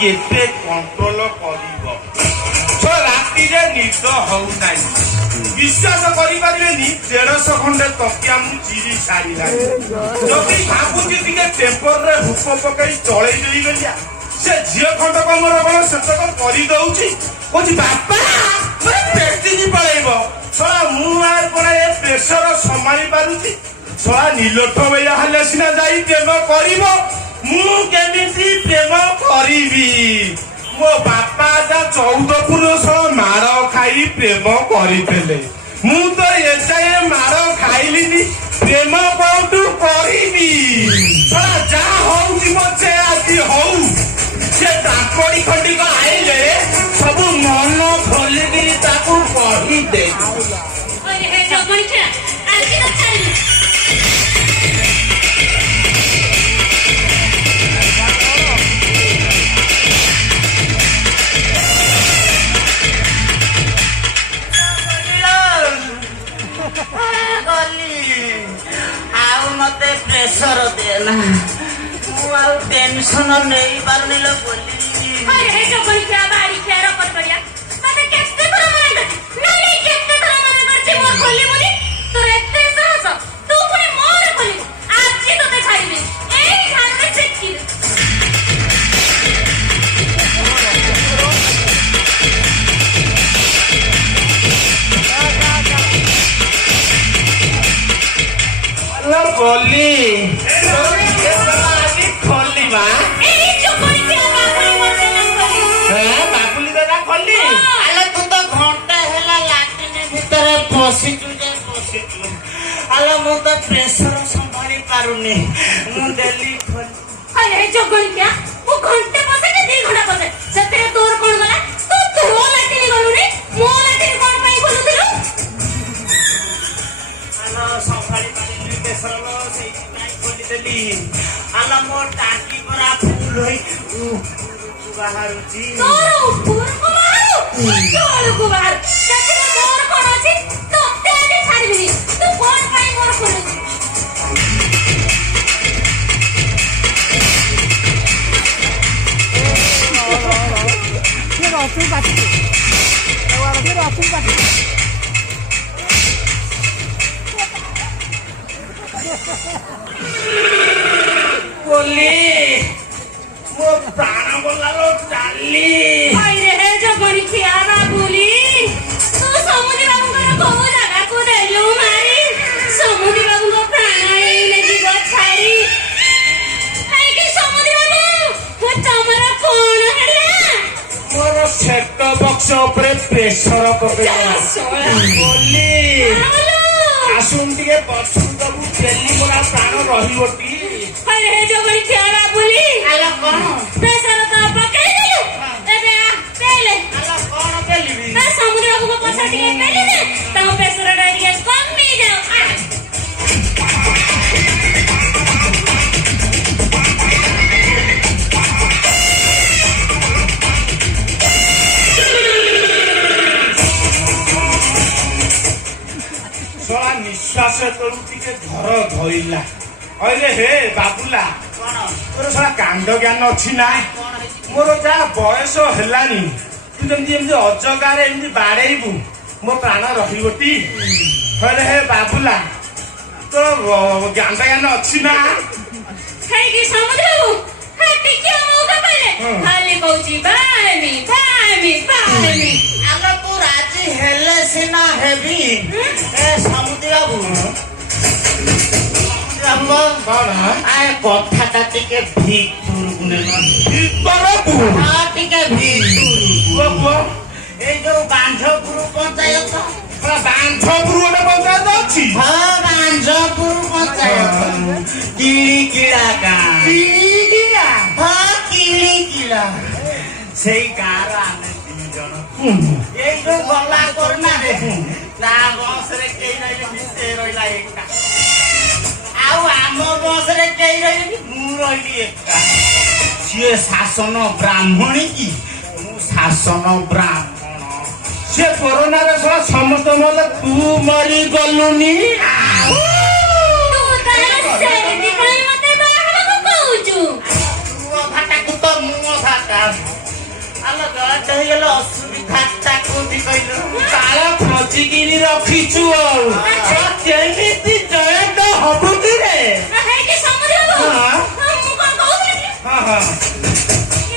केते कंट्रोल करिब तो रातिरे निद हौ नाई विश्वास करिपारिबेनी 150 खंडे तकिया मु चिरी सारिला जदि भाबुची टिके टेम्पर रे हुक पकई चळै देई गलिया से झियो खंड कमर बळ सेतक करि दउची कोची बापा मरे पेटिनी पळैबो छळा मु आर पळे ए प्रेशर संभाळी पारुची छळा नीलोठ भैया हले सिना जाई प्रेम करिबो मु केमिति प्रेम करिबी मो बापा जा 14 पुरुष मार खाई प्रेम करितेले मु तो एसाए मार खाइलिनी प्रेम कोटु करिबी छळा जा होउची मचे आजि होउ से तापड़ी खंडी को आइले सब मन खोलिकी ताकू कहि दे अरे हे जगणी के आजि न चाली मते प्रेशर देना टेंशन नहीं पारनी लो बोली अरे जो कोई क्या बारी खेर पर बढ़िया मते केते थरा मना नहीं केते थरा मना करछि मोर खोली मुनी तो एते साहस तू पुनी मोर खोली आज जी तो देखाइबी एई घाटे चिक्की लो बोली आदि खोली बा एई जो कोई क्या बाबुली मते न खोली हां बाबुली दादा खोली आले तू तो घंटा हेला लाटिने भीतर बसी आले मु तो प्रेशर संभाली पारुनी मु दिल्ली खोली अरे जो कोई क्या वो घंटे बसे के 2 घंटा बसे सतरे तोर कोन गला तू लाटिनी गलु रे मो लाटिनी कोन पई खोलु दिलु आला संभाली पारुनी प्रेशर लो सेई नाइ खोली देली आला मो टाकी परा फुल होई बाहरुची तोर को बाहर सतरे तोर कोन अछि तो तेरे छाड़बिनी तू कोन पई मोर खोलु बोली मो प्राण बोलालो चाली अरे हे जो बड़ी किया बाबूली तू समुद्री बाबू को को जगह को देलु मारी समुद्री बाबू को प्राण एने जीव छाड़ी आई कि समुद्री बाबू वो तमरा कोन हेला मोर सेट बॉक्स ऊपर प्रेशर पकेला बोली आसुन टिके बसु दबु बेली मोरा प्राण रहिबटी अरे हे जो बड़ी किया बाबूली आला कोन प्रेशर तो पकाई देलु एबे आ पेले आला कोन बेली ना समुद्री बाबू को पछा टिके पेले ने तो प्रेशर डायरिया कम नहीं जाओ सोला निश्वास करू टिके घर धइला अरे हे बाबुला कोन तोर सोला कांड ज्ञान अछि ना मोर जा बयस हेलानी तू जमती एमती अजगारे एमती बाड़ेइबु मो प्राण रहिबटी अरे हे बाबुला तो कांड ज्ञान अछि ना है कि समुद्री बाबू है टिके मौका पाले खाली कहूची बामी आला तू राजी हेले सिना हेबी ए समुद्री बाबू कौन आए कथाटा टिके भीतर गुने ଭିତରକୁ टिके भीतर ପୁଅ ए जो बांझपुर पंचायत ବାଞ୍ଛପୁର ଗୋଟେ ପଞ୍ଚାୟତ ଅଛି हाँ बांझपुर पंचायत किली किला गाँ କିଳିକିଆ हाँ किली किला सेई गाँर आमे 3 जन ए जो गला करना रे ता बस रे केई रहिले मिसे रहिला एका आउ आम बस रे केई रहिले मु रहिली एका ସିଏ ଶାସନ ବ୍ରାହ୍ମଣୀ କି ମୁଁ ଶାସନ ବ୍ରାହ୍ମଣ। ସେ କରୋନାରେ ଶଳା ସମସ୍ତେ ମଲେ ତୁ ମରି ଗଲୁନି। ତୁ ତାର ସେମିତି କାଇଁ ମତେ ବାହା ହେବାକୁ କହୁଛୁ? ତୁ ଅଧାଟାକୁ ତ ମୁଁ ଅଧାଟା। ଆଲୋ ଜଳଟ ହେଇଗଲେ ଅସୁବିଧାଟା କୋଉଠି କହିଲୁ? ତାଳ ଖଞ୍ଚିକିରି ରଖିଛୁ ଆଉ ଆଚ୍ଛା। କେମିତି ଜୟନ୍ତ ହବୁ କି ରେ? ହେଇଟି ସମୁଦ୍ର ବାବୁ ହଁ। ମୁଁ କଣ କହୁଥିଲି କି? ହଁ ହଁ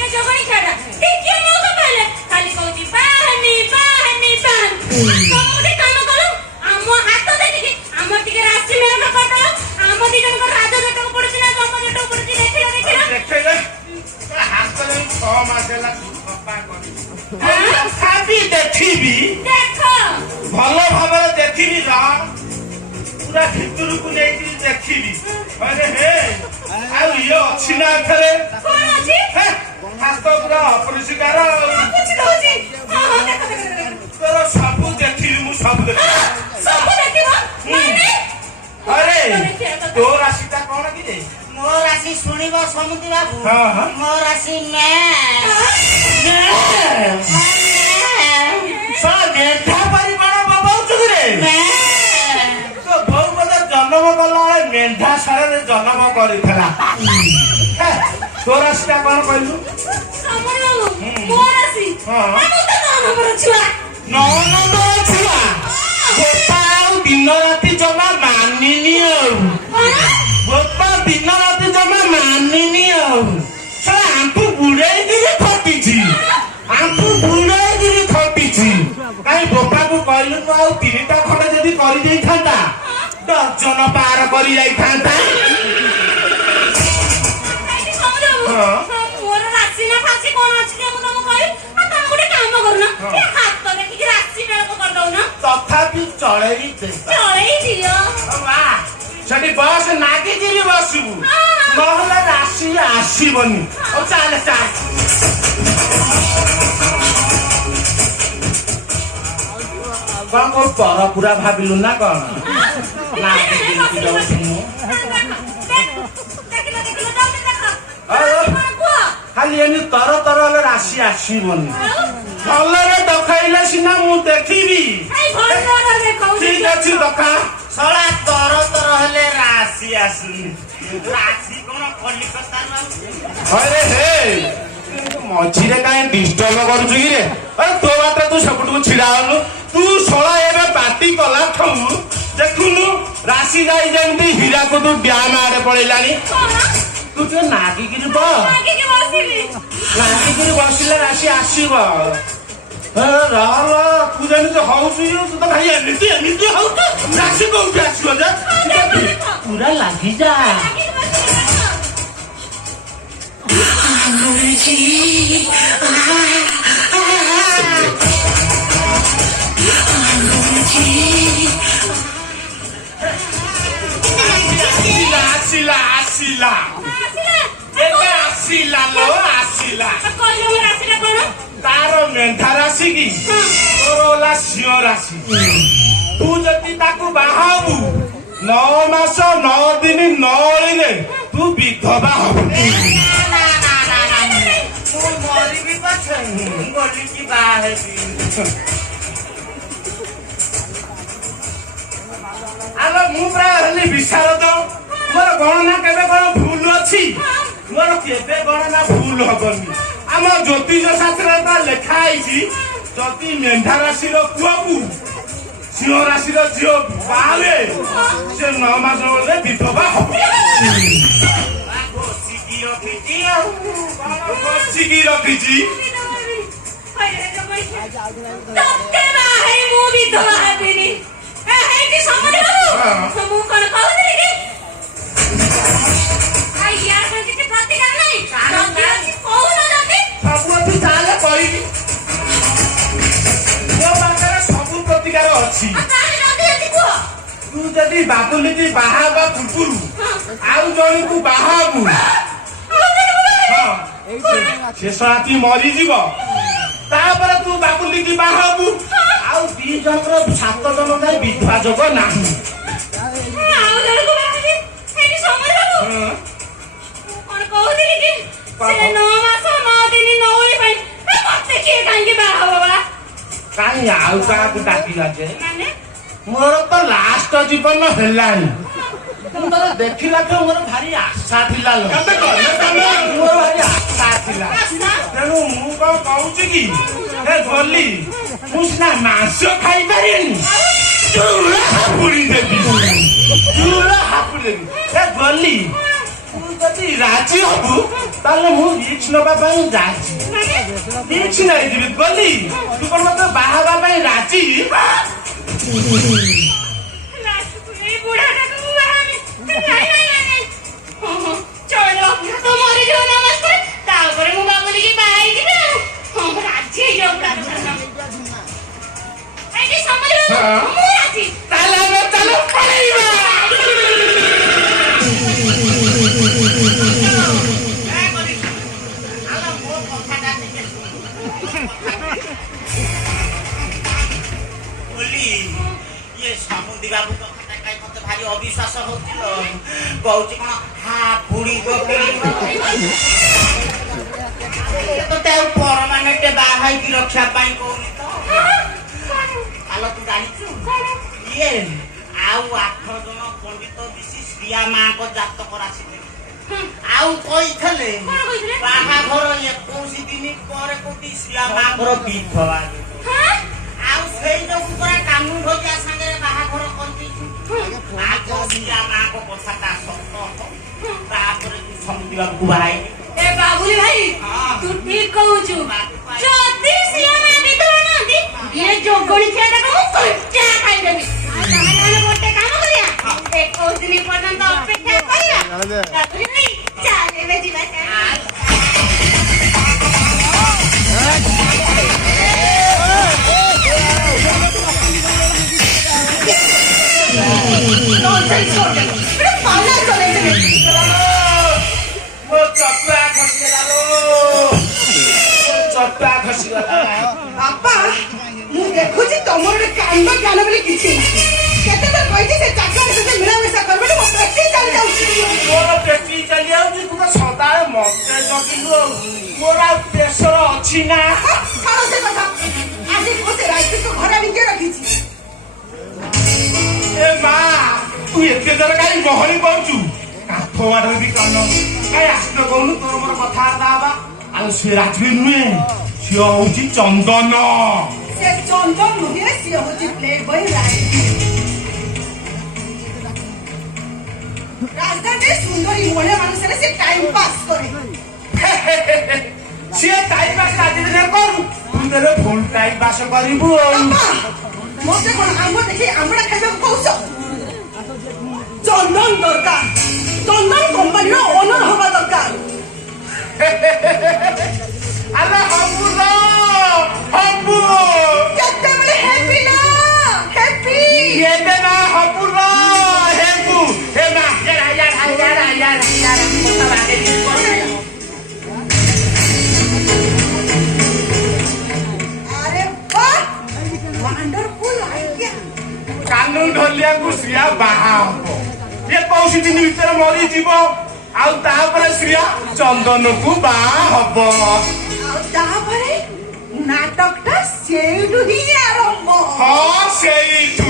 ଏ ଜଗଣି ଖାଟା ଟିକେ ମଉକା ପାଇଲେ ଖାଲି କହୁଛି ବାହାନି ବାହାନି ବାହାନି। ଗୋଟେ କାମ କର ଆମ ହାତ ଦେଖିକି ଆମର ଟିକେ ରାଶି ମେଳନ କରିଦେଲ। ଆମ ଦି ଜଣଙ୍କ ରାଜ ଜଟକ ପଡୁଛି ନା ଜମ ଜଟକ ପଡୁଛି ଦେଖିଲ ଦେଖିଲ। ଦେଖେଇଲେ ହାତରେ 6 ମାସ ହେଲା ସଫା କରିବି ତଥାପି ଦେଖିବି ଦେଖ ଭଲ ଭାବରେ ଦେଖିବି ର ପୁରା ଭିତରକୁ ନେଇକି ଦେଖିବି। ଆରେ ହେ ଆଉ ଇଏ ଅଛି ନା ଏଥରେ କଣ ଅଛି? ହେ, ହାତ ପୁରା ଅପରିଷ୍କାର କିଛି ଦଉଛି ହଁ ହଁ ଦେଖ ଦେଖ ଦେଖ ତୋର ସବୁ ଦେଖିବି ମୁଁ ସବୁ ଦେଖିବି। ସବୁ ଦେଖିବ ମାନେ ଆରେ ତୋ ରାଶିଟା କଣ କି ରେ? ମୋ ରାଶି ଶୁଣିବ ସମୁଦ୍ର ବାବୁ। ହଁ, ହଁ। ମୋ ରାଶି ମେଣ୍ଢା ପାରି କଣ ବବଉଛୁ କି ରେ? ତୋ ବୋଉ ବୋଧେ ଜନ୍ମ କଲା ବେଳେ ମେଣ୍ଢା ସାରରେ ଜନ୍ମ କରିଥିଲା। ହେ, ତୋ ରାଶିଟା କଣ କହିଲୁ? ସମୁଦ୍ର ବାବୁ ମୋ ରାଶି ହଁ। ମୁଁ ତ 9 ନମ୍ବର ଛୁଆ। 9 ନମ୍ବର ଛୁଆ ବୋପା ଆଉ ଦିନ ରାତି ଜମା ମାନିନି ଆଉ ବୋପା ଦିନ ରାତି ଜମା ମାନିନି ଆଉ ଶଳା ଆଣ୍ଠୁ ବୁଡେଇକିରି ଖଟିଛି ଆଣ୍ଠୁ ବୁଡେଇକିରି ଖଟିଛି। କାହିଁ ବୋପାକୁ କହିଲୁନୁ ଆଉ 3ଟା ଖଣ୍ଡେ ଯଦି କରିଦେଇଥାନ୍ତା ଦର୍ଜନ ପାର କରି ଯାଇଥାନ୍ତା। ହେଇଟି ସମୁଦ୍ର ବାବୁ ହଁ। ମୋର ରାଶି ନା ଫାଶି କଣ ଅଛି ଯେ ମୁଁ ତମକୁ କହିବି? ଆଉ ତମେ ଗୋଟେ କାମ କରୁନ ହଁ। ଏ ହାତ ଦେଖିକି ରାଶି ମେଳକ କରିଦଉନ। ତଥାପି ଚଳେଇ ଦେ। ଚଳେଇ ଦିଅ। ସେଠି ବସ ନାଗିକିରି ବସିବୁ ନହେଲେ ରାଶି ଆସିବନି। ଆଉ ଚାଲେ ଚାଲ କଣ କଣ ତର ପୁରା ଭାବିଲୁ ନା କଣ? ନାଗିକିରି ଯାଉଛୁ ମୁଁ ଦେଖିଲ ଦେଖିଲ ଜଲ୍ଦି ଦେଖ। ଆଉ କଣ କୁହ? ଖାଲି ଏମିତି ତର ତର ହେଲେ ରାଶି ଆସିବନି। ଭଲରେ ଦେଖେଇଲେ ସିନା ମୁଁ ଦେଖିବି। ଏଇ ଭଣ୍ଡାର ଦେଖାଉଛି। ଠିକ ଅଛି ଦକା ଶଳା ତର ତର ହେଲେ ରାଶି ଆସୁନି। ରାଶି କଣ କଲିକତାରୁ ଆସୁଛି? ଆରେ ହେ ମଝିରେ କାହିଁ ଡିଷ୍ଟର୍ବ କରୁଛୁ କି ରେ? ଆରେ ତୋ ବାଟରେ ତୁ ସେପଟକୁ ଛିଡା ହଲୁ। ତୁ ଶଳା ଏବେ ପାଟି କଲା ଠୁ ଦେଖୁନୁ ରାଶି ଯାଇ ଯେମିତି ହୀରାକୁଦ ଡ୍ୟାମ ଆଡେ ପଳେଇଲାଣି। କଣ? ତୁ ଟିକେ ନାଗିକିରି ବ ମାଗିକି ବସିବି। ନାଗିକିରି ବସିଲେ ରାଶି ଆସିବ। ରହ ତୁ ଯେମିତି ହଉଛୁ ତୁ ତ ଭାଇ ଏମିତି ଏମିତି ହଉଛୁ ରାଶି କୋଉଠି ଆସିବ ଯେ? ଦେଖ ଦେଖ ପୁରା ଲାଗିଯା। ମାଗିକି ବସିବି ଦେଖ। ଆସିଲା ଆସିଲା ଆସିଲା ଆସିଲା। ଏବେ ଆସିଲା ଲୋ ଆସିଲା। କହିଲ ମୋ ରାଶିଟା କଣ? ତାର ମେଣ୍ଢା ରାଶି କି ତୋର ହେଲା ସିଂହ ରାଶି। ତୁ ଯଦି ତାକୁ ବାହାବୁ 9 ମାସ 9 ଦିନ 9 ଓଳିରେ ତୁ ବିଧବା ହବୁ। ମୁଁ ମରିବି ପଛେ ମୁଁ ବୋଲିକି ବାହା ହେବି। ଆଲୋ ମୁଁ ପୁରା ହେଲି ବିଶାରଦ। ମୋର ଗଣନା କେବେ କଣ ଭୁଲ ଅଛି? ମୋର କେବେ ଗଣନା ଭୁଲ ହବନି। ଆମ ଜ୍ୟୋତିଷ ଶାସ୍ତ୍ରରେ ତ ଲେଖା ହେଇଛି ଯଦି ମେଣ୍ଢା ରାଶିର ପୁଅକୁ ସିଂହ ରାଶିର ଝିଅ ବାହାରେ ସେ 9 ମାସ ବେଳେ ବିଧବା ହବ। ବସିକି ରଖିଛି ଆଉ ବସିକି ରଖିଛି। ତତେ ବାହା ହେଇ ମୁଁ ବିଧବା ହେବିନି। ହେଇଟି ସମୁଦ୍ର ବାବୁ ମୁଁ କଣ କହୁଥିଲି କି? ୟାର କଣ କିଛି ପ୍ରତିକାର ନାହିଁ? ଯଦି ଅଛି କହୁନ ଯଦି। ସବୁ ଅଛି ତାହେଲେ କହିବି। ମୋ ପାଖରେ ସବୁ ପ୍ରତିକାର ଅଛି। ଆଉ ତାହେଲେ ଯଦି ଅଛି କୁହ। ତୁ ଯଦି ବାବୁଲିକି ବାହା ହେବା ପୂର୍ବରୁ ଆଉ ଜଣକୁ ବାହା ହବୁ ଶେଷ ରାତି ମରିଯିବ। ତାପରେ ତୁ ବାବୁଲିକି ବାହା ହବୁ ଆଉ 2 ଜଣଙ୍କର 7 ଜଣ ଯାଏ ବିଧବା ଯୋଗ ନାହିଁ। ଆଉ ଜଣକୁ ବାହା ହେବି। ହେଇଟି ସମୁଦ୍ର ବାବୁ ମୁଁ କଣ କହୁଥିଲି କି? ସେ 9 ମାସ 9 ଦିନ 9 ପାଇଁ ମତେ କିଏ କାହିଁକି ବାହା ହବ ବା? କାହିଁ ଆଉ କାହାକୁ ଡାକିଲା ଯେ? ମାନେ ମୋର ତ ଲାଷ୍ଟ ଜୀବନ ହେଲାଣି। ମୁଁ ତୋର ଦେଖିଲା ତ ମୋର ଭାରି ଆଶା ଥିଲା ଲୋ। ମୋର ଭାରି ଆଶା ଥିଲା। ତେଣୁ ମୁଁ କଣ କହୁଛି କି ଏ ଗଲି ମୁଁ ସିନା ମାଂସ ଖାଇପାରିବିନି ଚୁଡ଼ା ହାପୁଡ଼ି ଦେବି। ଚୁଡ଼ା ହାପୁଡ଼ି ଦେବି। ଏ ଗଲି ତୁ ଯଦି ରାଜି ହବୁ ତାହେଲେ ମୁଁ ରିକ୍ସ ନବା ପାଇଁ ରାଜି। ରିକ୍ସ ନେଇଯିବି ଗଲି ତୁ କଣ ମତେ ବାହା ହେବା ପାଇଁ ରାଜି? ଏଇ ବୁଢାଟାକୁ ମୁଁ ବାହା ହେବି। ନାଇଁ। ଚଳିବ ତ ମରିଯିବ ନମସ୍କାର। ତାପରେ ମୁଁ ବାବୁଲିକି ବାହା ହେଇଯିବି ଆଉ। ହଁ ରାଜି ହେଇଯାଉ ପ୍ରାର୍ଥନା। ଏଇଠି ସମୁଦ୍ର ମୁଁ ରାଜି। ତାହେଲେ ଆମେ ଚାଲ ପଳେଇବା। ସମୁଦି ବାବୁ କଥା କାଇଁ ମତେ ଭାରି ଅବିଶ୍ୱାସ ହଉଛି ଲୋ। କହୁଛି କଣ ହାପୁଡ଼ି ତତେ ଆଉ ପରମାନେଣ୍ଟ ବାହା ହେଇକି ରଖିବା ପାଇଁ କହୁନି ତ। ଆଲୋ ତୁ ଜାଣିଛୁ ଇଏ ଆଉ 8 ଜଣ ପଣ୍ଡିତ ବିଶି ଶ୍ରିୟା ମାଙ୍କ ଜାତକ ରାଶିଥିଲେ। ଆଉ କହିଥିଲେ ବାହାଘର 21 ଦିନ ପରେ କୋଉଠି ଶ୍ରିୟା ମାଙ୍କର ବିଧବା। ଆଉ ସେଇ ଯୋଗୁ ପୁରା କାନୁନ ଭୋଜିଆ ସାଙ୍ଗରେ ବାହାଘର କରିଦେଇଛୁ। ଆଗ ଶ୍ରିୟା ମାଙ୍କ କଥାଟା ସତ ତାପରେ ତୁ ସମୁଦି ବାବୁକୁ ବାହା ହେଇନି। ଏ ବାବୁଲି ଭାଇ ତୁ ଠିକ କହୁଛୁ। ଯଦି ଶ୍ରିୟା ମା ବିଧବା ନାହାନ୍ତି ଏ ଯୋଗଣୀ ଖିଆଟାକୁ ମୁଁ କଞ୍ଚା ଖାଇଦେବି। ତାହେଲେ ଗୋଟେ କାମ କରିବା 21 ଦିନ ପର୍ଯ୍ୟନ୍ତ ଅପେକ୍ଷା କରିବା। ବାବୁଲି ଭାଇ ଚାଲ ଏବେ ଯିବା। ବାପା ମୁଁ ଦେଖୁଛି ତମର ଗୋଟେ କାଣ୍ଡ ଜ୍ଞାନ ବୋଲି କିଛି କେତେବେଳେ କହିଛି ସେ ଚାକର ସହିତ ମିଳାମିଶା କରିବନି। ମୋ ପେଟି ଚାଲି ଯାଉଛି। ମୋର ପେଟି ଚାଲି ଯାଉଛି ତୁ ତ ସଦାବେଳେ ମତେ ଜଗିଲୁ। ମୋର ଆଉ ପ୍ରେସର ଅଛି ନା? ଛାଡ଼ ସେ କଥା। ଆଜି ମୁଁ ସେ ରାଇତିକୁ ଘରେ ନିଜେ ରଖିଛି। ଏ ମା ତୁ ଏତେ ଜୋର କାହିଁ ଗହଳି କରୁଛୁ? କାଠ ମାଡରେ ବି କାନ କାହିଁ ଆସିନ କହୁନୁ ତୋର ମୋର କଥାବାର୍ତ୍ତା ହବା। ଆଉ ସେ ରାଜବୀ ନୁହେଁ ସିଏ ହଉଛି ଚନ୍ଦନ। ସେ ଚନ୍ଦନ ନୁହେଁ ସିଏ ହଉଛି ପ୍ଲେ ବୟ ରାଜଧାନୀରେ ସୁନ୍ଦରୀ ମହିଳା ମାନଙ୍କରେ ସେ ଟାଇମ ପାସ୍ କରେ। ସିଏ ଟାଇମ ପାସ୍ ଆଜି ଦିନ କରୁ ତୁ ତେବେ ଫୁଲ ଟାଇମ ପାସ୍ କରିବୁ। ମତେ କଣ ଆମ୍ବ ଦେଖି ଆମ୍ବଟା ଖାଇବାକୁ କହୁଛ? ଚନ୍ଦନ ଦରକାର। ଚନ୍ଦନ କମ୍ପାନୀର ଓନର ହବା ଦରକାର। ଆରେ ହବୁ ନା ହବୁ କେତେବେଳେ ହେବି ନା ହେବି ଏବେ ନା ହବୁ ନା ହେବୁ। ଏ ମା ଆରେ ବାଃ ୱାଣ୍ଡରଫୁଲ ଆଇଡିଆ। କାନୁନ ଢଲିଆକୁ ଶ୍ରିୟା ବାହା ହବ। 21 ଦିନ ଭିତରେ ମରିଯିବ। ଆଉ ତାପରେ ଶ୍ରିୟା ଚନ୍ଦନକୁ ବାହା ହବ। ଆଉ ତାପରେ ନାଟକଟା ସେଇଠୁ ହିଁ ଆରମ୍ଭ। ହଁ ସେଇଠୁ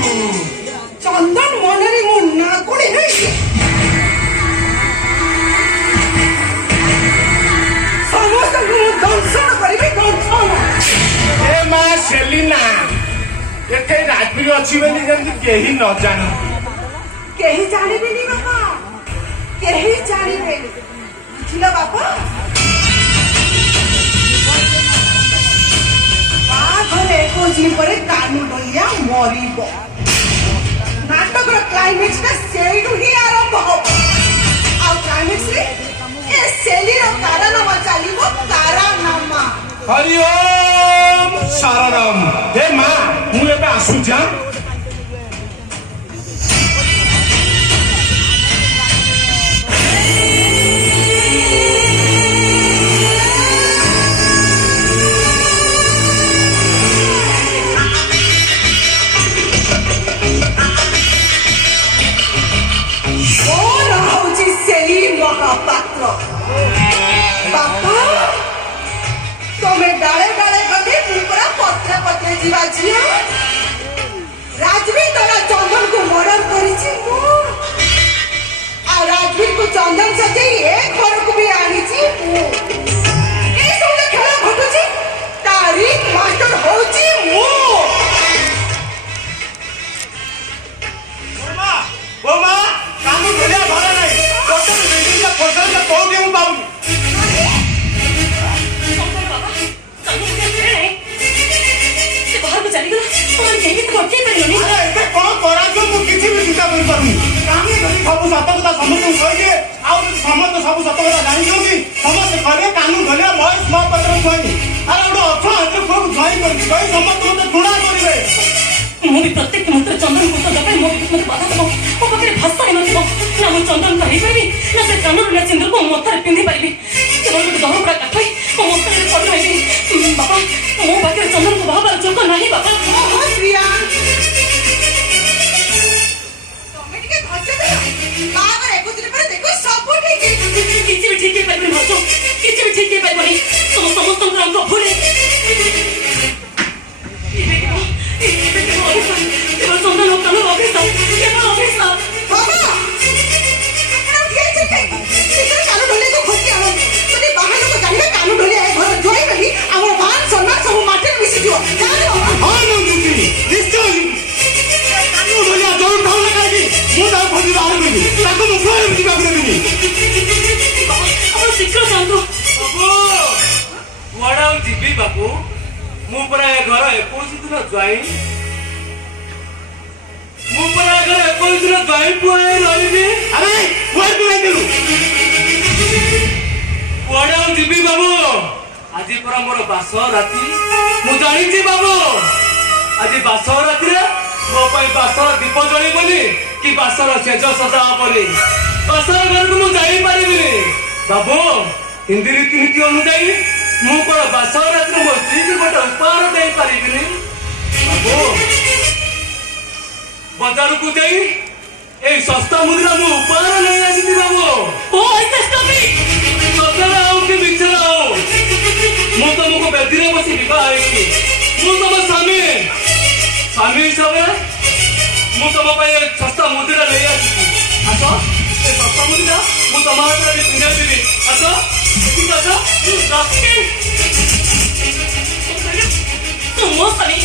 ଚନ୍ଦନ ମନରେ ମୁଁ ନାଗୁଣି ହେଇଛି। ସମସ୍ତଙ୍କୁ ମୁଁ ଦଂଶନ କରିବି ଦଂଶନ। ଏ ମା ସେଲିନା ଏଠି ରାଜବୀର ଅଛି ବୋଲି ଯେମିତି କେହି ନ ଜାଣନ୍ତି। କେହି ଜାଣିବେନି ବାପା କେହି ଜାଣିବେନି। ବୁଝିଲ ବାପା ବାହାଘର 21 ଦିନ ପରେ କାନୁ ଡଲିଆ ମରିବ। ନାଟକର କ୍ଲାଇମେକ୍ସଟା ସେଇଠୁ ହିଁ ଆରମ୍ଭ ହବ। ଆଉ କ୍ଲାଇମେକ୍ସରେ ଏ ସେଲିର କାରାନାମା ଚାଲିବ। କାରାନାମା। ହରି ଓମ ଶରଣମ। ହେ ମା ମୁଁ ଏବେ ଆସୁଛି। କଣ ହଉଛି ସେଲି ମହାପାତ୍ର? ବାପା ତମେ ଡାଳେ ଡାଳେ ଗଲେ ମୁଁ ପୁରା ପତ୍ରେ ପତ୍ରେ ଯିବା ଝିଅ ରାଜବୀର ତୋର ଚନ୍ଦନକୁ ମର୍ଡର କରିଛି ମୁଁ ଆଉ ରାଜବୀରକୁ ଚନ୍ଦନ ସଜେଇ ଏ ଘରକୁ ବି ଆଣିଛି ମୁଁ ଏ ସବୁ ଯୋଉ ଖେଳ ଘଟୁଛି ତାରି ମାଷ୍ଟର ହଉଛି ମୁଁ ବୋମା କାମ ଧରିଆ ଭଲ ନାହିଁ ଟୋଟାଲ ବିଲ୍ଡିଂର ଫସଲଟା କୋଉଠି ମୁଁ ପାଉନି ଆରେ ଏବେ କଣ କରାଯିବ ମୁଁ କିଛି ବି ଚିନ୍ତା କରିପାରୁନି କାମ ଯଦି ସବୁ ସତ କଥା ସମସ୍ତଙ୍କୁ କହିଦିଏ ଆଉ ଯଦି ସମସ୍ତେ ସବୁ ସତ କଥା ଜାଣିଛନ୍ତି ସମସ୍ତେ କହିବେ କାନୁନ ଧରିଆ ମହେଶ ମହାପାତ୍ର ଛୁଆଇଁ ଆରେ ଗୋଟେ ଅଛ ହାତରେ ପୁଅକୁ ଛୁଆଇଁ କରିଛି କହି ସମସ୍ତେ ମତେ ତୁଳା କରିବେ ମୁଁ ବି ପ୍ରତ୍ୟେକ ମୁହୂର୍ତ୍ତରେ ଚନ୍ଦନ କୁତ ଦବାଇ ମୋ ମତେ ବାଧା ଦେବ ମୋ ପାଖରେ ଭାଷା ହେଇନଥିବ ନା ମୁଁ ଚନ୍ଦନ ଧରିପାରିବି ନା ସେ କାନରୁ ସିନ୍ଦୁରକୁ ମୋ ମଥାରେ ପିନ୍ଧି ପାରିବି କେବଳ ଗୋଟେ ଦହପଡ଼ା କାଠ ମୋ ମସ୍ତାରେ ପଡ଼ି ରହିବି ବାପା ମୋ ପାଖରେ ଚନ୍ଦନକୁ ବାହାବାର ଯୋଗ ନାହିଁ ବାପା ପ୍ରିୟା ତମେ ଟିକେ ଧୈର୍ଯ୍ୟ ଧର ବାହାଘର 21 ଦିନ ପରେ ଦେଖ ସବୁ ଠିକ କିଛି ବି ଠିକ ହେଇପାରିବନି ଭାଉଜ କିଛି ବି ଠିକ ହେଇପାରିବନି ତମ ସମସ୍ତଙ୍କର ଅଙ୍କ ଭୁଲ କେବଳ ଚନ୍ଦନ କାନ ଅଭିଶାପ କେବଳ ଅଭିଶାପ ବାବା ଆପଣ ଠିଆ ହେଇଛନ୍ତି ଶୀଘ୍ର କାନ ଢୋଲିକୁ ଖୋଜି ଆଣନ୍ତୁ ଯଦି ବାହାର ଲୋକ ଜାଣିବେ କାନ ଢୋଲି ଏ ଘର ଜୋଇ ବୋଲି ଆମର ମାନ ସମ୍ମାନ ସବୁ ମାଟିରେ ମିଶିଯିବ ଜାଣିବ ହଁ ମୁଁ ଯିବି ନିଶ୍ଚୟ ଯିବି କାନୁନ ଧରିଆ ଯୋଉ ଠାଉ ନା କାହିଁକି ମୁଁ ତାକୁ ଖୋଜି ବାହାର କରିବି ତାକୁ ମୁଁ କୁଆଡ଼େ ଯିବାକୁ ଦେବିନି ଆପଣ ଶୀଘ୍ର ଯାଆନ୍ତୁ ବାବୁ କୁଆଡ଼େ ଆଉ ଯିବି ବାବୁ ମୁଁ ପରା ଏ ଘର 21 ଦିନ ଜ୍ୱାଇଁ ମୁଁ ପରା ଏ ଘର 21 ଦିନ ଜ୍ୱାଇଁ ପୁଅ ହେଇ ରହିବି ଆରେ କୁଆଡ଼େ ତୁ ଯାଇଥିଲୁ କୁଆଡ଼େ ଆଉ ଯିବି ବାବୁ ଆଜି ପରା ମୋର ବାସ ରାତି ମୁଁ ଜାଣିଛି ବାବୁ ଆଜି ବାସ ରାତିରେ ମୋ ପାଇଁ ବାସର ଦୀପ ଜଳିବନି କି ବାସର ସେଜ ସଜା ହବନି ବାସର ଘରକୁ ମୁଁ ଯାଇପାରିବିନି ବାବୁ ହିନ୍ଦୀ ରୀତିନୀତି ଅନୁଯାୟୀ ମୁଁ କଣ ବାସ ରାତିରେ ମୋ ସ୍ତ୍ରୀକୁ ଗୋଟେ ଉପହାର ଦେଇପାରିବିନି ବାବୁ ବଜାରକୁ ଯାଇ ଏଇ ଶସ୍ତା ମୁଦ୍ରା ମୁଁ ଉପହାର ନେଇ ଆସିଛି ବାବୁ ଓ ଏତେ ସତରେ ଆଉ କି ମିଛରେ ଆଉ ମୁଁ ତମକୁ ବେଦିରେ ବସି ବିବାହ ହେଇଛି ମୁଁ ତମ ସ୍ୱାମୀ ହିସାବରେ ମୁଁ ତମ ପାଇଁ ଶସ୍ତା ମୁଦ୍ରା ନେଇ ଆସିଛି ଆସ ଏ ଶସ୍ତା ମୁଦ୍ରା ମୁଁ ତମ ହାତରେ ପିନ୍ଧାଇ ଦେବି ଆସ ଏଠିକି ଆସ ତୁ ମୋ ସ୍ୱାମୀ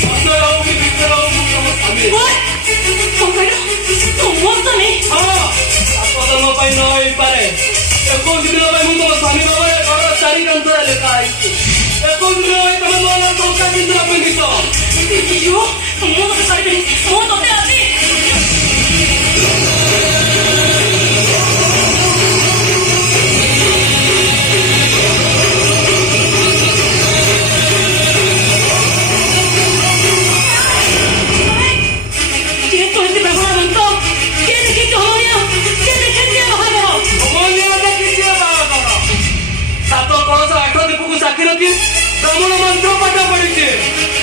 ସତରେ ଆଉ କି ମିଛରେ ଆଉ ମୁଁ ତମ ସ୍ୱାମୀ ତୁ ମୋ ସ୍ୱାମୀ ହଁ ଆପଦମ ପାଇଁ ନ ହେଇପାରେ 21 ଦିନ ପାଇଁ ମୁଁ ତମ ସ୍ୱାମୀ ଭାବରେ ଘର ଚାରି କାନ୍ଥରେ ଲେଖା ହେଇଛି 21 ଦିନ ପାଇଁ ତମେ ମୋ ଟଙ୍କା ଜିନିଷ ପିନ୍ଧିଛ ମୁଁ ତତେ ପାରିବିନି ମୁଁ ତତେ ଆଜି ବ୍ରାହ୍ମଣ ମନ୍ତ୍ର ପାଠ ପଢିଛି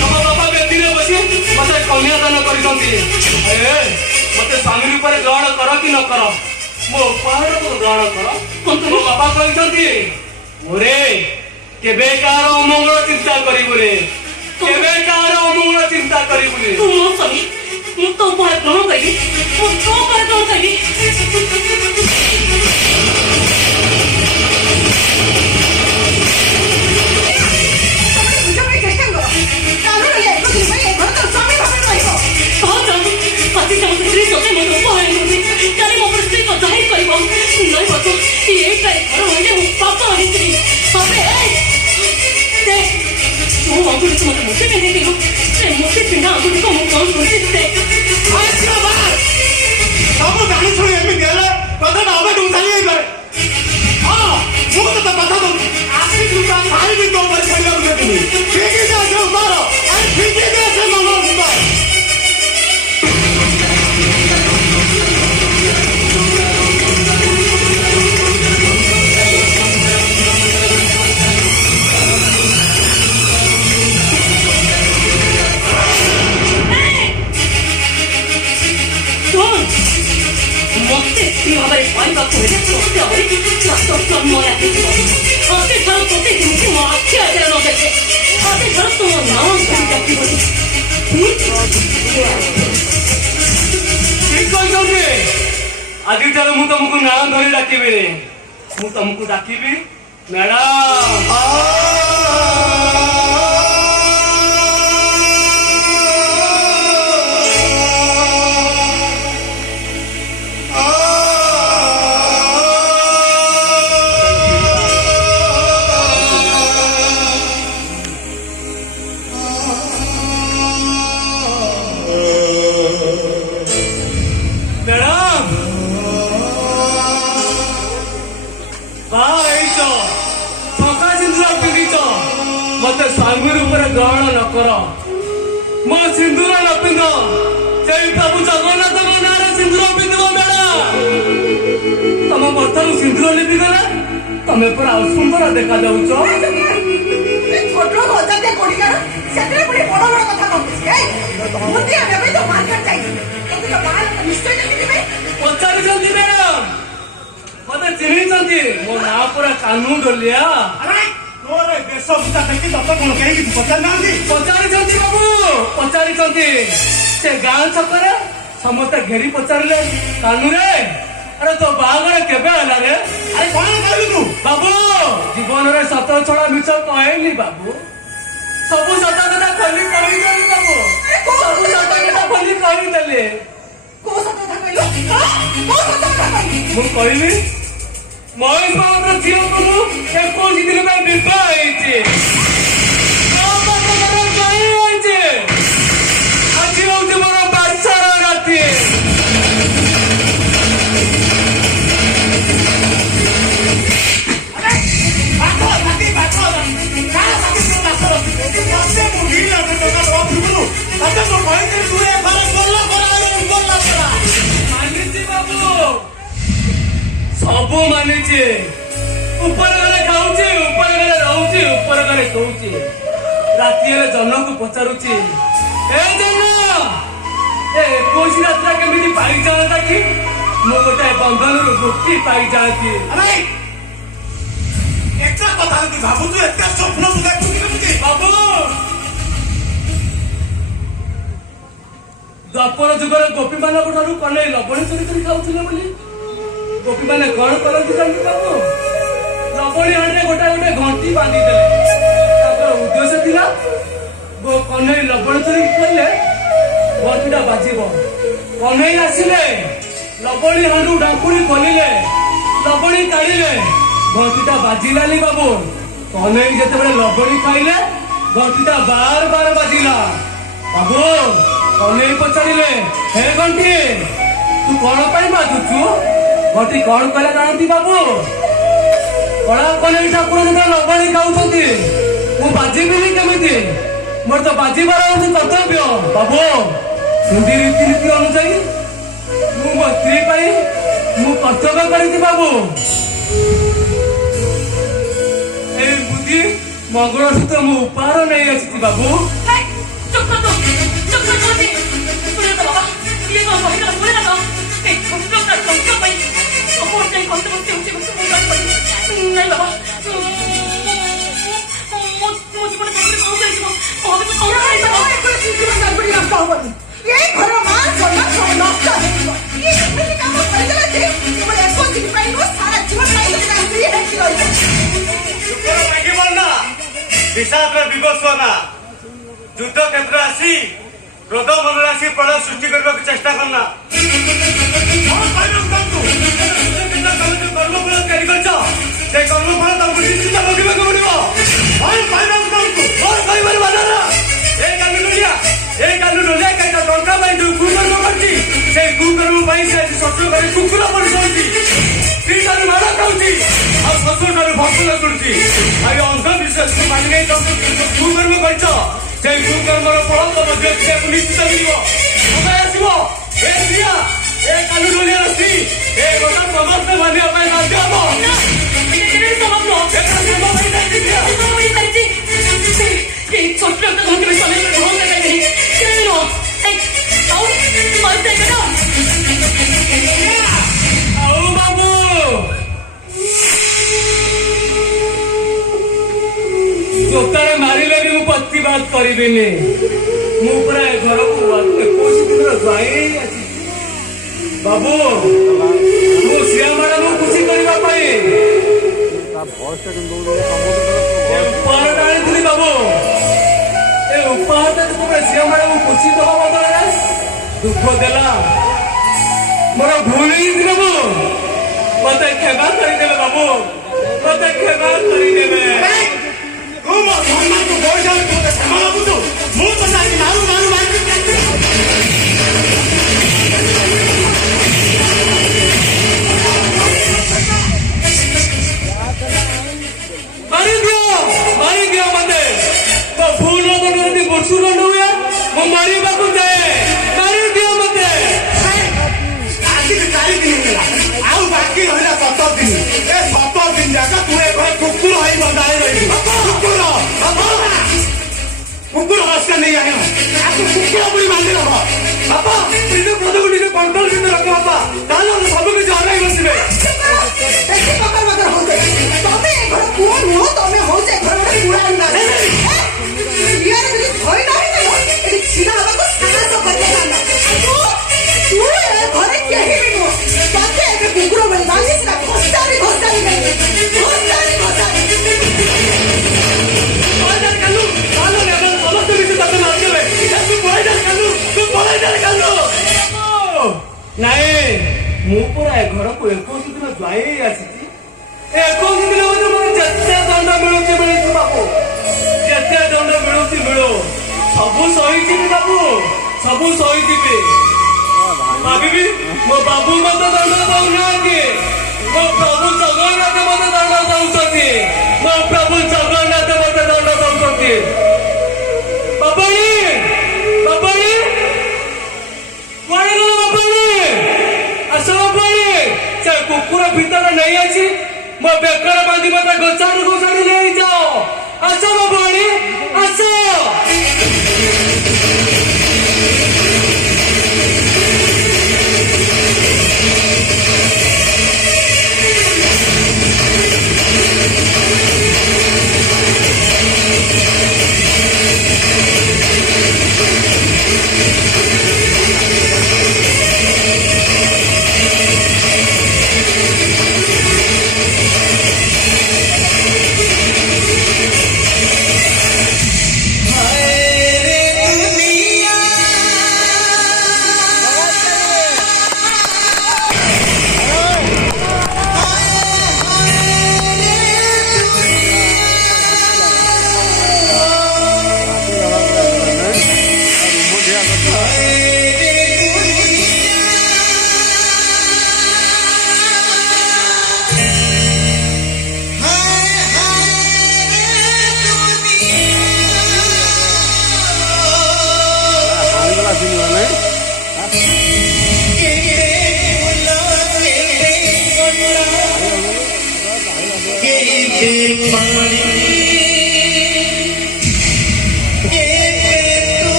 ତମ ବାପା ବେଦିରେ ବସି ମତେ କନ୍ୟାଦାନ କରିଛନ୍ତି ମତେ ସ୍ୱାମୀ ରୂପରେ ଗ୍ରହଣ କର କି ନ କର ମୋ ଉପହାରକୁ ଗ୍ରହଣ କର ମୋ ବାପା କହିଛନ୍ତି ଓରେ କେବେ କାହାର ଅମଙ୍ଗଳ ଚିନ୍ତା କରିବୁନି କେବେ କାହାର ଅମଙ୍ଗଳ ଚିନ୍ତା କରିବୁନି ତୁ ମୋ ସ୍ୱାମୀ ମୁଁ ତୋ ଉପରେ ଗ୍ରହଣ କରିବି ମୁଁ ତୋ ଉପରେ ଗ୍ରହଣ କରିବି ସବୁ ଜାଣି ଶୁଣି ଏମିତି ହେଲେ କଥାଟା ଅବେ ତୁ ଚାଲି ଯାଇପାରେ ହଁ ମୁଁ ତତେ କଥା ଦଉଛି ଆସି ତୁ ତା ଭାଇ ବି ତୋ ଉପରେ ଖେଳିବାକୁ ଦେବିନି ଠିକ ସେ ସେ ଉପାର ଠିକ ସେ ମନ ଉପାର ଭାବରେ କହିବାକୁ ହେଲେ ତୋତେ ଜନ୍ମ ଲାଗିଯିବ ଅତି ଥର ତୋତେ ଯେମିତି ମୋ ଆଖି ଆଗରେ ନ ଦେଖେ ଅତି ଥର ତୁମ ନାମ ଧରି ଡାକିବନି ଠିକ କହିଛନ୍ତି ଆଜି ଠାରୁ ମୁଁ ତମକୁ ନାଁ ଧରି ଡାକିବିନି ମୁଁ ତମକୁ ଡାକିବି ମ୍ୟାଡାମ ମ୍ୟାଡାମ ବାହା ହେଇଛ ଠକା ସିନ୍ଦୁର ପିନ୍ଧିଛ ମତେ ସ୍ୱାମୀ ରୂପରେ ଗ୍ରହଣ ନ କର ମୋ ସିନ୍ଦୁର ନ ପିନ୍ଧ ସେଇ ପ୍ରଭୁ ଜଗନ୍ନାଥଙ୍କ ନାଁରେ ସିନ୍ଦୁର ପିନ୍ଧିବ ମ୍ୟାଡାମ ତମ ମଥାରୁ ସିନ୍ଦୁର ଲିଭିଗଲା ତମେ ପୁରା ଆଉ ସୁନ୍ଦର ଦେଖାଯାଉଛ ଛୋଟ ଅଜାତିଆ କୋଡ଼ିକାର ସେଥିରେ ପୁଣି ବଡ ବଡ କଥା କହୁଛି ମୁଦି ଆମେ ବି ତ ମାର୍କେଟ ଯାଇଥିଲି କିନ୍ତୁ ତ ବାହାର ନିଶ୍ଚୟ ଦେଖିଥିବେ ପଚାରିଛନ୍ତି ମ୍ୟାଡାମ ମତେ ଚିହ୍ନିଛନ୍ତି ମୋ ନାଁ ପୁରା କାନୁ ଡୋଲିଆ ତୋର ବେଶଭୂଷା ଦେଖି ତତେ କଣ କେହି କିଛି ପଚାରିନାହାନ୍ତି? ପଚାରିଛନ୍ତି ବାବୁ ପଚାରିଛନ୍ତି ସେ ଗାଁ ଛକରେ ସମସ୍ତେ ଘେରି ପଚାରିଲେ କାନୁରେ ଆରେ ତୋ ବାହାଘର କେବେ ହେଲା ରେ ଆରେ କଣ କହିଲୁ ତୁ? ବାବୁ ଜୀବନରେ ସତ ଛଡା ମିଛ କହେନି ବାବୁ ସବୁ ସତ କଥା ଖୋଲି କହିଦେଲି ବାବୁ ସବୁ ସତ କଥା ଖୋଲି କହିଦେଲି କୋଉ ସତ କଥା କହିଲ କୋଉ ସତ କଥା କହିଲି ମୁଁ କହିଲି ମହେଶ ବାବୁର ଝିଅକୁ ମୁଁ 21 ଦିନ ପାଇଁ ବିବାହ ହେଇଛି ଆଜି ହଉଛି ମୋର ବାଚ୍ଚାର ରାତି ମାନିଛି ବାବୁ ସବୁ ମାନିଛି ଉପରେ ଘରେ ଖାଉଛି ଉପରେ ଘରେ ରହୁଛି ଉପରେ ଘରେ ଶୋଉଛି ରାତି ହେଲେ ଜହ୍ନକୁ ପଚାରୁଛି ଏ ଜହ୍ନ ଏ 21 ରାତିଟା କେମିତି ପାଇଯାଆନ୍ତା କି ମୁଁ ଗୋଟେ ବନ୍ଧନରୁ ମୁକ୍ତି ପାଇଯାଆନ୍ତି ଏକା କଥା ତୁ ଭାବୁଛୁ ଏକା ସ୍ୱପ୍ନ ତୁ ଦେଖୁଛୁ କେମିତି? ବାବୁ ଦ୍ୱାପର ଯୁଗରେ ଗୋପୀମାନଙ୍କ ଠାରୁ କନେଇ ଲବଣୀ ଚୋରି କରି ଖାଉଥିଲେ ବୋଲି ଗୋପୀମାନେ କଣ କରନ୍ତି ଜାଣିଛୁ ବାବୁ ଲବଣୀ ହାଣ୍ଡିରେ ଗୋଟେ ଗୋଟେ ଘଣ୍ଟି ବାନ୍ଧିଦେଲେ ତାଙ୍କର ଉଦ୍ଦେଶ୍ୟ ଥିଲା କନେଇ ଲବଣୀ ଚୋରି ଖାଇଲେ ଘଣ୍ଟିଟା ବାଜିବ କନେଇ ଆସିଲେ ଲବଣୀ ହାଣ୍ଡୁ ଡାଙ୍କୁଣି ଖୋଲିଲେ ଲବଣୀ କାଢିଲେ ଘଣ୍ଟିଟା ବାଜିଲାନି ବାବୁ କନେଇ ଯେତେବେଳେ ଲବଣୀ ଖାଇଲେ ଘଣ୍ଟିଟା ବାର ବାର ବାଜିଲା ବାବୁ କନେଇ ପଚାରିଲେ ହେ ଘଣ୍ଟି ତୁ କଣ ପାଇଁ ବାଜୁଛୁ ଘଣ୍ଟି କଣ କହିଲା ଜାଣନ୍ତି ବାବୁ କଳା କନେଇ ଠାକୁର ଯେତେବେଳେ ଲବଣୀ ଖାଉଛନ୍ତି ମୁଁ ବାଜିବିନି କେମିତି ମୋର ତ ବାଜିବାର ହଉଛି କର୍ତ୍ତବ୍ୟ ବାବୁ ହିନ୍ଦୀ ରୀତିନୀତି ଅନୁଯାୟୀ ମୁଁ ମୋ ସ୍ତ୍ରୀ ପାଇଁ ମୁଁ କର୍ତ୍ତବ୍ୟ କରିଛି ବାବୁ এই বুদ্ধি মঙ্গলসূত্র ମୁଁ ଉପହାର ନେଇ ଆସିଛି ବାବୁ চুপ কর চুপ কর শুনে তো বাবা ইয়ে কর বহিলা শুনে না এই ছোটটা ছোট পাই ওপরটাই কষ্ট করতে হচ্ছে নাই বাবা ମୋ ଜୀବନ ଚାকরি କଣ କରିଯିବ হবে তো କଣ ନଷ୍ଟ ହବନି ଏଇ ଘର ମା ଜନ୍ମ ସବୁ ନଷ୍ଟ ହେଇଯିବ ଇଏ ଏମିତି କାମ କରିଦେଲା ଯେ କେବଳ 21 ଦିନ ପାଇଁ ନୁହଁ ସାରା ଜୀବନ ପାଇଁ ତା ସ୍ତ୍ରୀ ହେଇକି ରହିବ ବିଷାଦରେ ବିବସ୍ବ ନା ଯୁଦ୍ଧ କ୍ଷେତ୍ର ଆସି କ୍ରୋଧ ମନରେ ଆସି ପ୍ରଳୟ ସୃଷ୍ଟି କରିବାକୁ ଚେଷ୍ଟା କରନା କର୍ମଫଳ ତିଆରି କରିଛ ସେ କର୍ମଫଳ ତମକୁ ନିଶ୍ଚିତ ଭୋଗିବାକୁ ପଡିବ এই কালু ডোলিয়া কেটা ଟଙ୍କା ପାଇଁ ଯୋଉ କୁକର୍ମ କରିଛି ସେଇ କୁକର୍ମ ପାଇଁ ସେ ଆଜି ଶ୍ୱଶୁର ଘରେ କୁକୁର ପରିଛନ୍ତି ସ୍ତ୍ରୀଠାରୁ ମାଡ଼ ଖାଉଛି ଆଉ ଶ୍ୱଶୁରଠାରୁ ଭର୍ସନ କରୁଛି ଆଉ ଅନ୍ଧବିଶ୍ୱାସକୁ ମାନି ନେଇ ତମେ କୁକର୍ମ କରିଛ ସେଇ କୁକର୍ମର ଫଳ ତମ ବ୍ୟକ୍ତିକୁ ନିଶ୍ଚିତ ମିଳିବ ସମୟ ଆସିବ ଏ ପ୍ରିୟା ଏ କାଲୁ ଡୋଲିଆର ସ୍ତ୍ରୀ ଏ କଥା ସମସ୍ତେ ମାନିବା ପାଇଁ ବାଧ୍ୟ ହବ ছোট্ট একটা ঘন্টা চলে ঘুম দেখাই কেন এই আউ মারতে গেল ଆଉ ତୋତାରେ ମାରିଲେ ବି ମୁଁ ପ୍ରତିବାଦ କରିବିନି। ମୁଁ ପୁରା ଏ ଘରକୁ 21 ଦିନର ଜ୍ୱାଇଁ ଆସିଛି ବାବୁ। ମୁଁ ସିଆ ମ୍ୟାଡାମକୁ ଖୁସି କରିବା ପାଇଁ ଏ ଉପହାରଟା ଆଣିଥିଲି ବାବୁ। ଏ ଉପହାରଟା ଯେତେବେଳେ ସିଆ ମ୍ୟାଡାମକୁ ଖୁସି ଦେବା ବଦଳରେ ଦୁଃଖ ଦେଲା, ମୋର ଭୁଲ ହେଇଛି ବାବୁ। ମତେ କ୍ଷମା କରିଦେବେ ବାବୁ, ମତେ କ୍ଷମା କରିଦେବେ। ତୁ ମୋ ସମ୍ମାନକୁ ପଇସା ତୁ କ୍ଷମା ମାଗୁଛୁ। ମୁଁ ତ ନାଇଁ ମାରୁ ମାରୁ ମାରି ମାରିଦିଅ ମତେ। ମୋ ଭୁଲ ଯଦି ବର୍ଷୁର ହୁଏ ମୁଁ ମାରିବାକୁ ଯାଏ। ମାରିଦିଅ ମତେ। ଆସିକି 4 ଦିନ ହେଲା, ଆଉ ବାକି ରହିଲା 7 ଦିନ। ଏ 7 ଦିନ ଯାକ ତୁ ଏ ଘରେ କୁକୁର ହେଇ ବନ୍ଧାଇ ରହିବୁ। କୁକୁର ହସ୍କା ନେଇ ଆଣିବ, ଆକୁ କୁକୁର ପୁଣି ବାନ୍ଧି ରଖ। ବାପା ନିଜ ପଦକୁ ନିଜେ କଣ୍ଟ୍ରୋଲ ଭିତରେ ରଖ ବାପା, ତାହେଲେ ସବୁ କିଛି ହରାଇ ବସିବେ। ବେଶୀ ପକର ପକର ହଉଛେ। ତମେ ଏ ଘର ପୁଅ ନୁହଁ, ତମେ ହଉଛେ ଘର ଗୋଟେ ପୁରାଣି ନାରୀ। ଇଆରେ ଯଦି ଧରି ନାହିଁ ଏଠି ଛିଡ଼ା ହେବାକୁ ସାହସ କରିବା ନା। ତୁ ଏ ଘରେ କେହି ବି ନୁହଁ। ତତେ ଏବେ କୁକୁର ଭଳି ବାନ୍ଧି ସିନା ଘୋଷାରି ଘୋଷାରି ନେବେ। ଘୋଷାରି ଘୋଷାରି ସମସ୍ତେ କିଛି ତତେ ମାରିଦେବେ। ତୁ ପଳାଇ ଚାଲ। ନାଇଁ, ମୁଁ ପୁରା ଏ ଘରକୁ 21 ଦିନ ଜ୍ୱାଇଁ ଆସିଛି। 21 ଦିନ ମଧ୍ୟ ମୋତେ ଯେତେ ଦଣ୍ଡ ମିଳୁଛି ବାବୁ, ଯେତେ ଦଣ୍ଡ ମିଳୁଛି ମିଳୁ। ସବୁ ସହିଯିବି ବାବୁ, ସବୁ ସହିଯିବି। ଭାବିବି ମୋ ବାବୁ ମତେ ଦଣ୍ଡ ଦଉନାହାନ୍ତି, ମୋ ପ୍ରଭୁ ଜଗନ୍ନାଥ ମତେ ଦଣ୍ଡ ଦଉଛନ୍ତି। ମୋ ପ୍ରଭୁ ଜଗନ୍ନାଥ ମତେ ଦଣ୍ଡ ଦଉଛନ୍ତି। ବାବାଣୀ ବାବାଣୀ କୁଆଡ଼େ ଗଲ ବାବାଣୀ? ଆସ ବାବାଣୀ। ସେ କୁକୁର ଭିତରେ ନେଇ ଆସି ମୋ ବେକର ବାନ୍ଧି ମତେ ଗୋଚାଡୁ ଗୋଚାଡୁ ନେଇଯାଅ। ଆସ ବାବାଣୀ ଆସ। पानी